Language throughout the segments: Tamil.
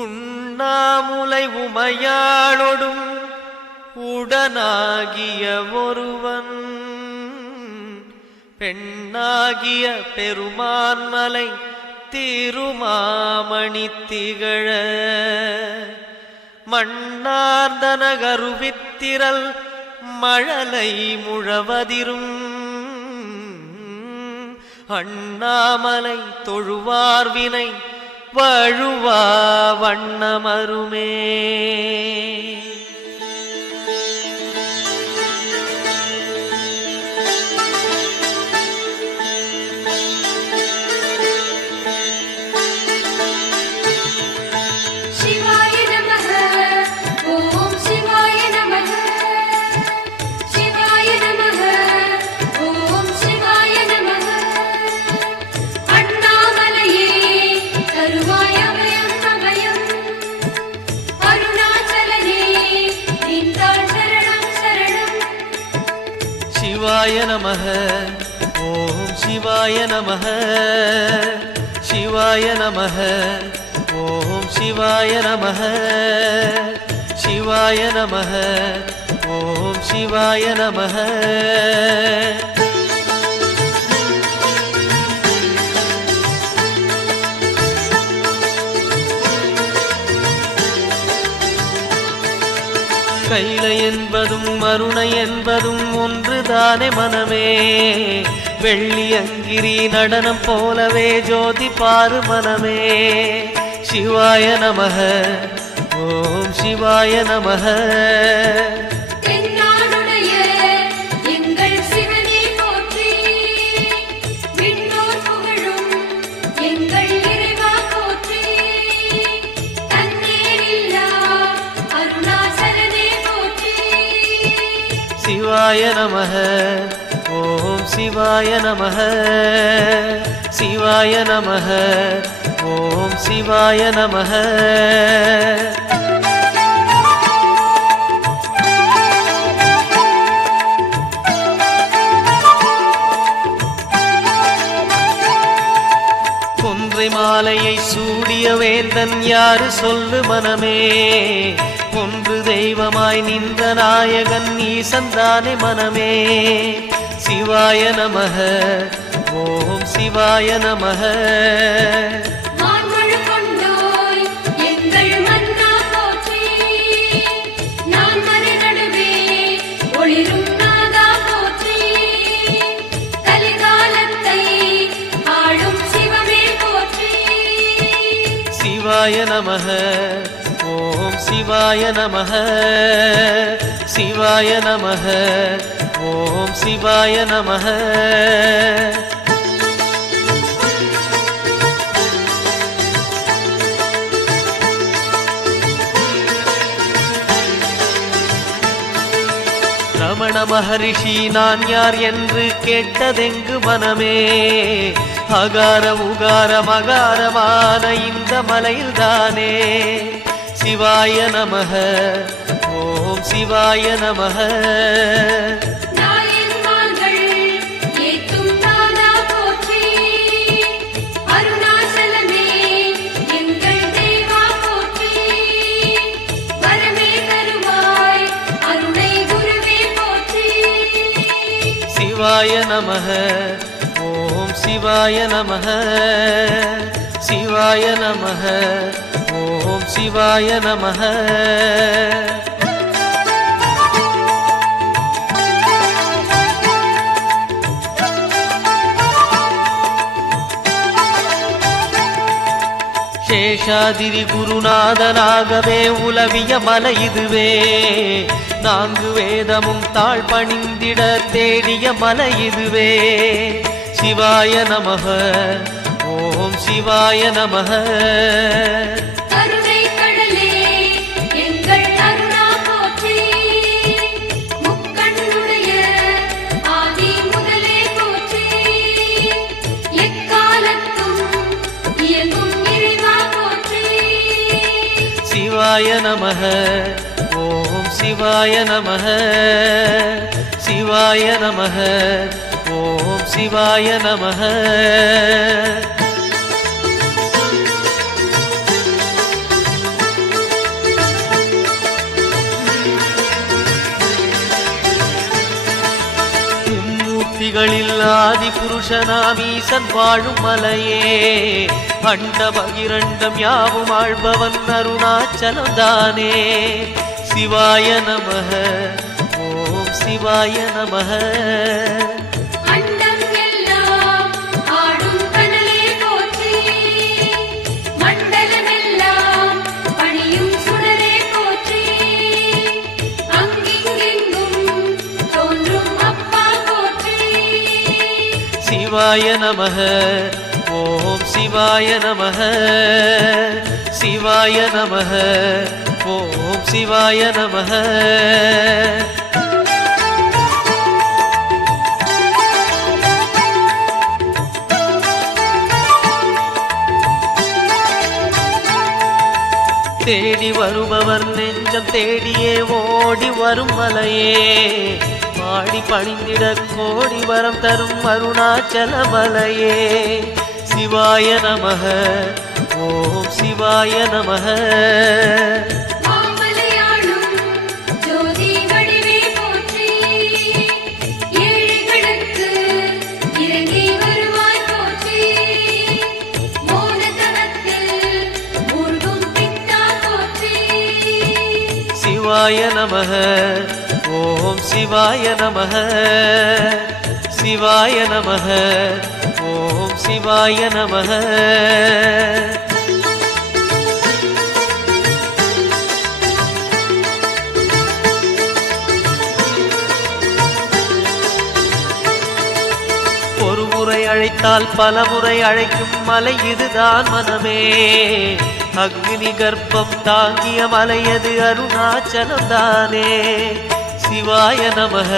உண்ணாமுலை உமையாளொடும் உடனாகிய ஒருவன் பெண்ணாகிய பெருமான்மலை திருமாமணி திகழ மண்ணார்ந்தன கருவித்திரல் மழலை முழவதிரும் அண்ணாமலை தொழுவார்வினை வழுவா வண்ணமருமே. சிவாய நமः ஓம் சிவாய நமः சிவாய நமः ஓம் சிவாய நமः சிவாய நமः ஓம் சிவாய நமः. கைலை என்பதும் அருணை என்பதும் ஒன்றுதானே மனமே. வெள்ளி அங்கிரி நடனம் போலவே ஜோதி பாரு மனமே. சிவாய நமः ஓம் சிவாய நமः. சிவாய நமः ஓம் சிவாய நமः சிவாய நமः ஓம் சிவாய நமः. கொன்றை மாலையை சூடிய வேந்தன் யாரு சொல்லு மனமே. ஒன்று தெய்வமாய் நின்ற நாயகன் ஈசந்தானே மனமே. சிவாய நமः ஓம் சிவாய நமः. சிவாய நமः ஓம் சிவாய நமः சிவாய நமः ஓம் சிவாய நமः. ரமண மகரிஷி நான் யார் என்று கேட்டதெங்கு மனமே. அகார உகார மகாரமான இந்த மலையில்தானே. சிவாய நமः ஓம் சிவாய நமः. சிவாய நமः ஓம் சிவாய நமः சிவாய நமः ஓம் சிவாய நமः. சேஷாதிரி குருநாதனாகவே உலவிய மலை இதுவே. நான்கு வேதமும் தாழ் பணிந்திட தேடிய மலை இதுவே. சிவாய நமः ஓம் சிவாய நமः. சிவாய நமः ஓம் சிவாய நமः சிவாய நமः ஓம் சிவாய நமः. மூர்த்திகளில் ஆதி புருஷனாம் ஈசன் வாழும் மலையே அண்ட பகிரண்டம் யாவும் ஆழ்பவன் அருணாச்சலம் தானே சிவாய நமஹ ஓம் சிவாய நமஹ சிவாய நமஹ ஓம் சிவாய நமஹ சிவாய நமஹ ஓம் சிவாய நமஹ தேடி வருபவர் நெஞ்சம் தேடியே ஓடி வரும் மலையே பாடி பணிந்திட கோடி வரம் தரும் அருணாச்சல மலையே சிவாய நமஹ ஓம் சிவாய நமஹ சிவாய நமஹ ஓம் சிவாய நமஹ சிவாய நமஹ ஓம் சிவாய நமஹ ஒரு முறை அழைத்தால் பல முறை அழைக்கும் மலை இதுதான் மனமே அக்னி கர்ப்பம் தாங்கிய மலையது அருணாச்சலம் தானே சிவாய நமஹ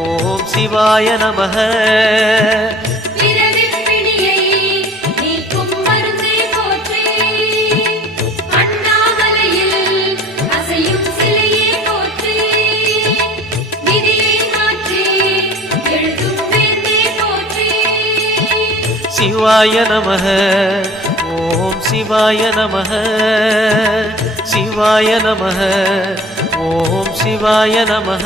ஓம் சிவாய நமஹ சிவாய நமஹ ஓம் சிவாய நமஹ சிவாய நமஹ ஓம் சிவாய நமஹ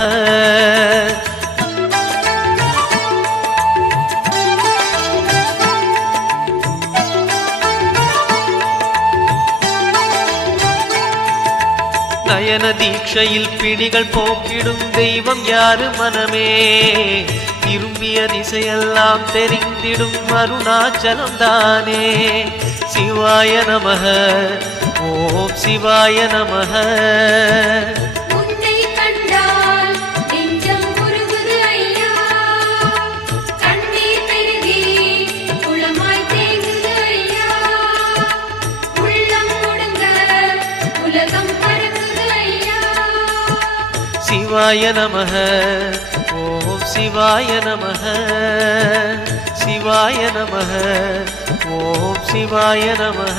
நயன தீட்சையில் பிணிகள் போக்கிடும் தெய்வம் யாரு மனமே திரும்பிய திசையெல்லாம் தெரிந்திடும் அருணாச்சலம் தானே சிவாய நமஹ ஓம் சிவாய நமஹ சிவாய நமஹ ஓம் சிவாய நமஹ சிவாய நமஹ ஓம் சிவாய நமஹ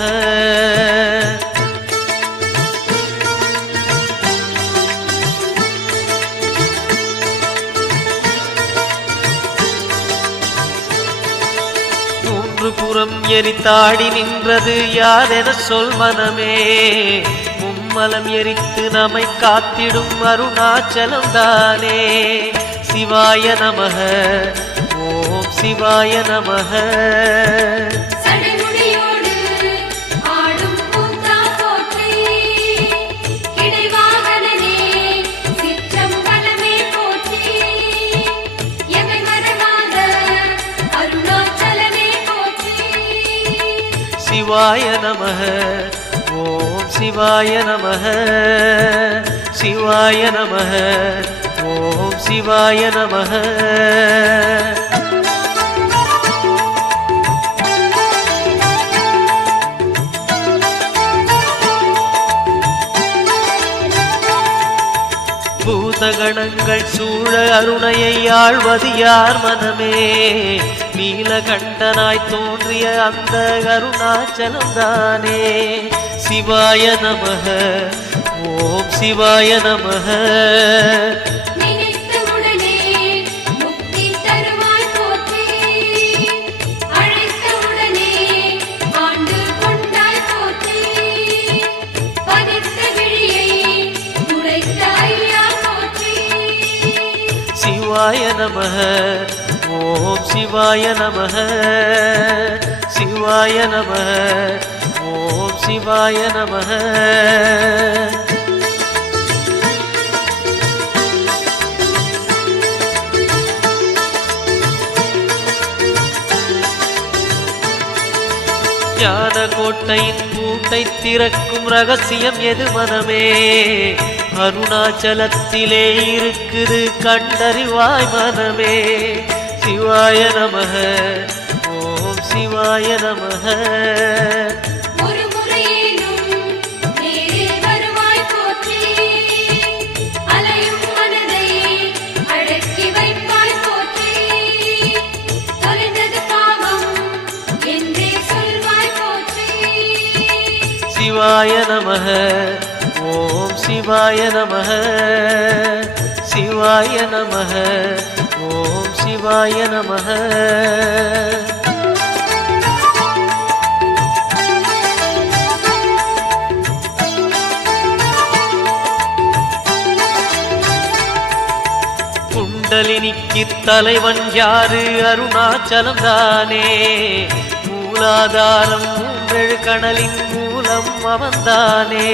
மூன்று புறம் எரித்தாடி நின்றது யாரென சொல் மனமே மும்மலம் எரித்து நம்மை காத்திடும் அருணாச்சலம் தானே சிவாய நமஹ ஓம் சிவாய நமஹ சிவாய நமஹ ஓம் சிவாய நமஹ சிவாய நமஹ ஓம் சிவாய நமஹ பூதகணங்கள் சூழ அருணையை ஆழ்வது யார் மனமே நீலகண்டனாய் தோன்றிய அந்த அருணாச்சலம் தானே சிவாய நமஹ ஓம் சிவாய நமஹ சிவாய நமஹ ஓம் சிவாய நமः சிவாய நமः ஓம் சிவாய நமः. ஞான கோட்டையின் பூட்டை திறக்கும் ரகசியம் எது மனமே? அருணாச்சலத்திலே இருக்குது கண்டறிவாய் மனமே. சிவாய நமः ஓம் சிவாய நமः. சிவாய நமः ஓம் சிவாய நமः சிவாய நமः ஓம் சிவாய நமः. குண்டலினிக்கு தலைவன் யாரு? அருணாச்சலம் தானே. மூலாதாரம் மூன்றெழு கணலின் மூலம் அவன்தானே.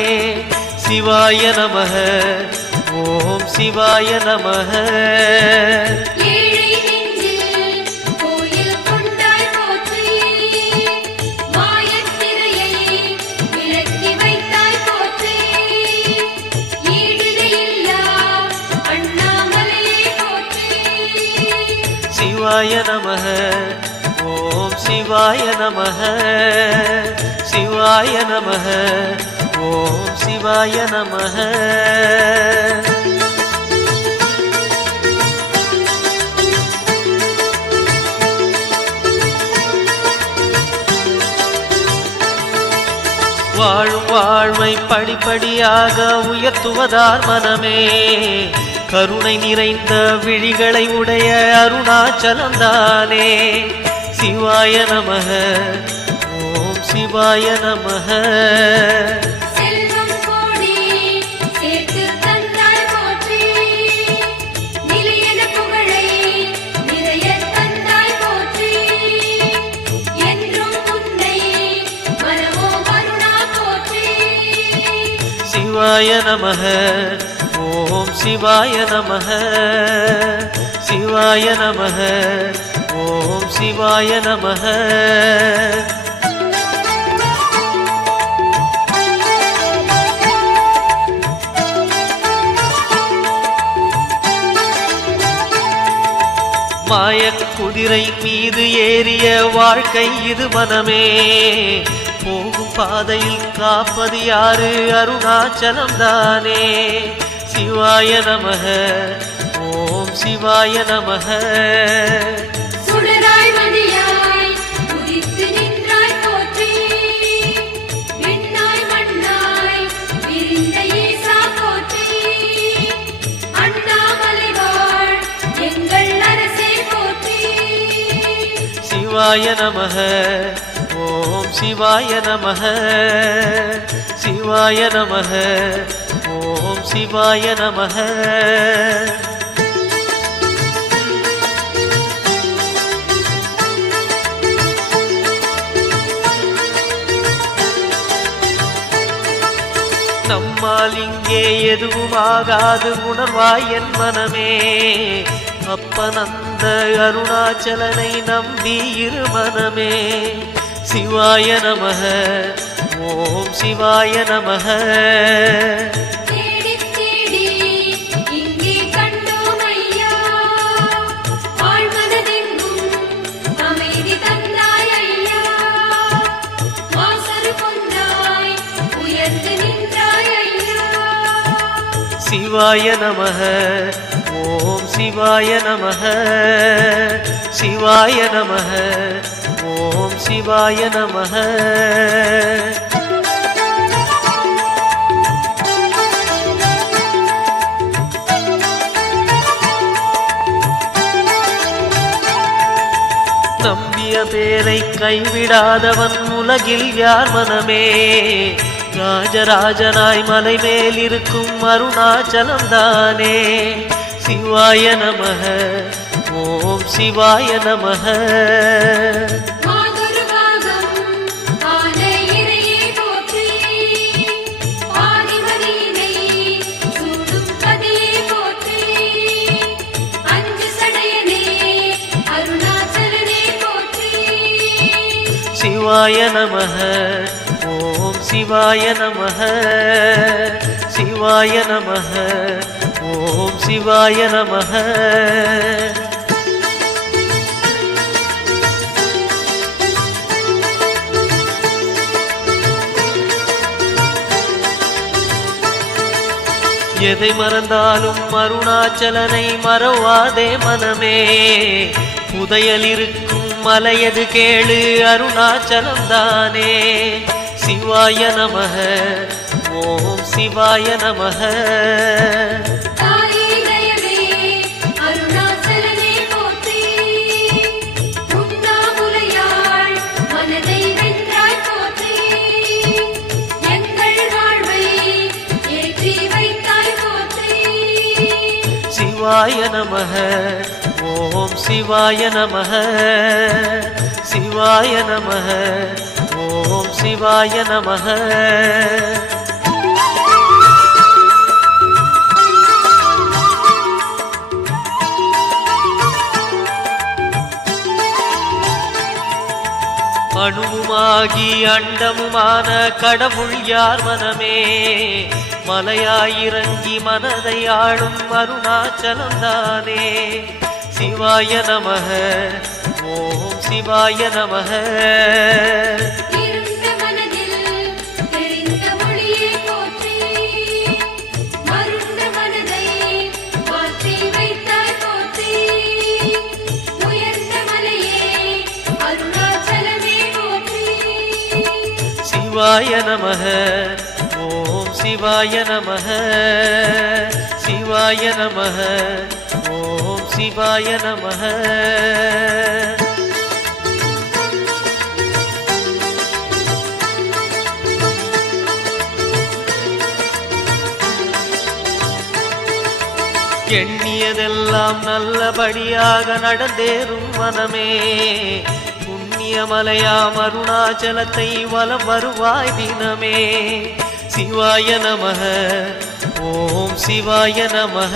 சிவாய நமः ஓம் சிவாய நமः. சிவாய நமः ஓம் சிவாய நமः சிவாய நமः ஓம் சிவாய நமः. வாழும் வாழ்வை படிப்படியாக உயர்த்துவதார் மனமே. கருணை நிறைந்த விழிகளை உடைய அருணாச்சலம் தானே. சிவாய நமः ஓம் சிவாய நமः. சிவாய நமः ஓம் சிவாய நமः சிவாய நமः ஓம் சிவாய நமः. மாயக் குதிரை மீது ஏறிய வாழ்க்கை இது மனமே. போகும் பாதையில் காப்பது யாரு? அருணாச்சலம் தானே. சிவாய நமः ஓம் சிவாய நமः. சிவாய நமः ஓம் சிவாய நமः சிவாய நமः ஓம் சிவாய நமः. நம்மால் இங்கே எதுவும் ஆகாது உணர்வாய் என் மனமே. அப்பனந்த அருணாச்சலனை நம்பி இரு மனமே. சிவாய நமः ஓம் சிவாய நமः. சிவாய நமः ஓம் சிவாய நமः சிவாய நமः ஓம் சிவாய நமः. நம்பிய பேரை கைவிடாதவன் உலகில் யார் மனமே. ராஜராஜனாய் மலை மேல் இருக்கும் அருணாச்சலம் தானே. சிவாய நமः ஓம் சிவாய நமஹ. சிவாய நமஹ. ஓம் சிவாய நமஹ. சிவாய நமஹ. ஓம் சிவாய நமஹ. எதை மறந்தாலும் அருணாச்சலனை மறவாதே மனமே. புதையல் இருக்கும் மலையது கேளு அருணாச்சலம் தானே. சிவாய நமஹ. ஓம் சிவாய நமஹ. சிவாய நமஹ. ஓம் சிவாய நமஹ. சிவாய நமஹ. ஓம் சிவாய நமஹ. அணுவுமாகி அண்டமுமான கடவுள் யார் மனமே. மலையாயிறங்கி மனதை ஆளும் அருணாச்சலம் தானே. சிவாய நமஹ. ஓம் சிவாய நமஹ. சிவாய நமஹ. ஓம் சிவாய நமஹ. சிவாய நமஹ. ஓம் சிவாய நமஹ. எண்ணியதெல்லாம் நல்லபடியாக நடந்தேறும் மனமே. மலையாம் அருணாச்சலத்தை வலம் வருவாய் தினமே. சிவாய நமஹ. ஓம் சிவாய நமஹ.